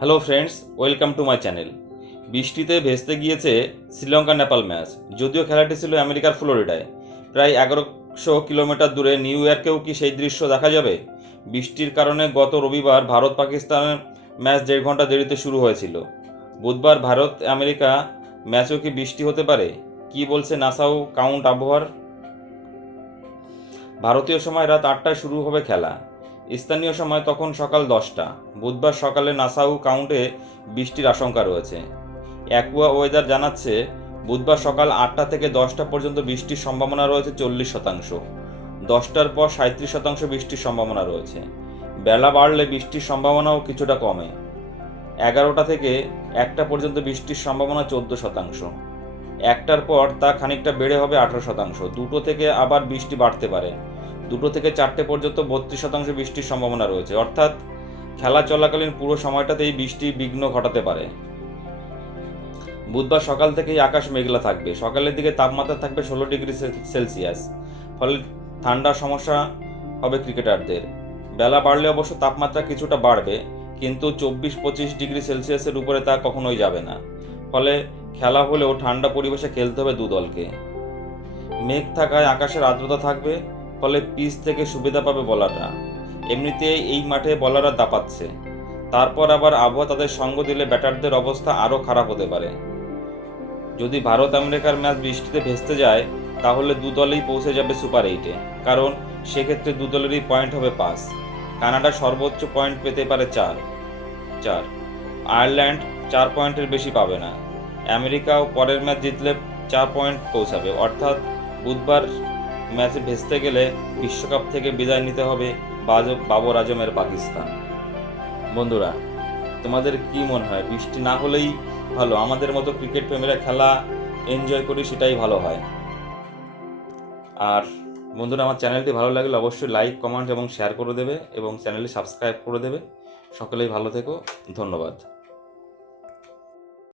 Hello friends welcome to my channel বৃষ্টিতে ভেস্তে গিয়েছে শ্রীলঙ্কা নেপাল ম্যাচ, যদিও খেলাটি ছিল আমেরিকার ফ্লোরিডায়। প্রায় এগারোশো কিলোমিটার দূরে নিউ ইয়র্কেও কি সেই দৃশ্য দেখা যাবে? বৃষ্টির কারণে গত রবিবার ভারত পাকিস্তানের ম্যাচ দেড় ঘণ্টা দেরিতে শুরু হয়েছিল। বুধবার ভারত আমেরিকা ম্যাচেও কি বৃষ্টি হতে পারে? কি বলছে নাসাউ কাউন্ট আবহাওয়ার? ভারতীয় সময় রাত আটটায় শুরু হবে খেলা। স্থানীয় সময় তখন সকাল দশটা। বুধবার সকালে নাসাউ কাউন্টে বৃষ্টির আশঙ্কা রয়েছে। অ্যাকুয়া ওয়েদার জানাচ্ছে, বুধবার সকাল আটটা থেকে দশটা পর্যন্ত বৃষ্টির সম্ভাবনা রয়েছে চল্লিশ শতাংশ। দশটার পর সাঁত্রিশ শতাংশ বৃষ্টির সম্ভাবনা রয়েছে। বেলা বাড়লে বৃষ্টির সম্ভাবনাও কিছুটা কমে। এগারোটা থেকে একটা পর্যন্ত বৃষ্টির সম্ভাবনা চোদ্দ শতাংশ। একটার পর তা খানিকটা বেড়ে হবে আঠারো শতাংশ। দুটো থেকে আবার বৃষ্টি বাড়তে পারে। দুটো থেকে চারটে পর্যন্ত বত্রিশ শতাংশ বৃষ্টির সম্ভাবনা রয়েছে। অর্থাৎ খেলা চলাকালীন পুরো সময়টাতেই বৃষ্টি বিঘ্ন ঘটাতে পারে। বুধবার সকাল থেকেই আকাশ মেঘলা থাকবে। সকালের দিকে তাপমাত্রা থাকবে ষোলো ডিগ্রি সেলসিয়াস। ফলে ঠান্ডার সমস্যা হবে ক্রিকেটারদের। বেলা বাড়লে অবশ্য তাপমাত্রা কিছুটা বাড়বে, কিন্তু চব্বিশ পঁচিশ ডিগ্রি সেলসিয়াসের উপরে তা কখনোই যাবে না। ফলে খেলা হলেও ঠান্ডা পরিবেশে খেলতে হবে দু দলকে। মেঘ থাকায় আকাশের আর্দ্রতা থাকবে ফলে পিচ থেকে সুবিধা পাবে বলাররা এমনিতেই এই মাঠে বলাররা দাপাচ্ছে। তারপর আবার আবহাওয়া তাদের সঙ্গ দিলে ব্যাটারদের অবস্থা আরও খারাপ হতে পারে। যদি ভারত আমেরিকার ম্যাচ বৃষ্টিতে ভেস্তে যায়, তাহলে দু দলেই পৌঁছে যাবে সুপার এইটে। কারণ সেক্ষেত্রে দু দলেরই পয়েন্ট হবে পাস কানাডা সর্বোচ্চ পয়েন্ট পেতে পারে চার। চার। আয়ারল্যান্ড চার পয়েন্টের বেশি পাবে না। আমেরিকাও পরের ম্যাচ জিতলে চার পয়েন্ট পৌঁছাবে। অর্থাৎ বুধবার ম্যাচে ভেস্তে গেলে বিশ্বকাপ থেকে বিদায় নিতে হবে বাবর আজমের পাকিস্তান। বন্ধুরা, তোমাদের কি মনে হয়? বৃষ্টি না হলেই ভালো? আমাদের মতো ক্রিকেট প্রেমীরা খেলা এনজয় করি সেটাই ভালো হয়। আর বন্ধুরা, আমার চ্যানেলটি ভালো লাগলে অবশ্যই লাইক কমেন্ট এবং শেয়ার করে দেবে এবং চ্যানেলটি সাবস্ক্রাইব করে দেবে। সকলেই ভালো থেকো। ধন্যবাদ।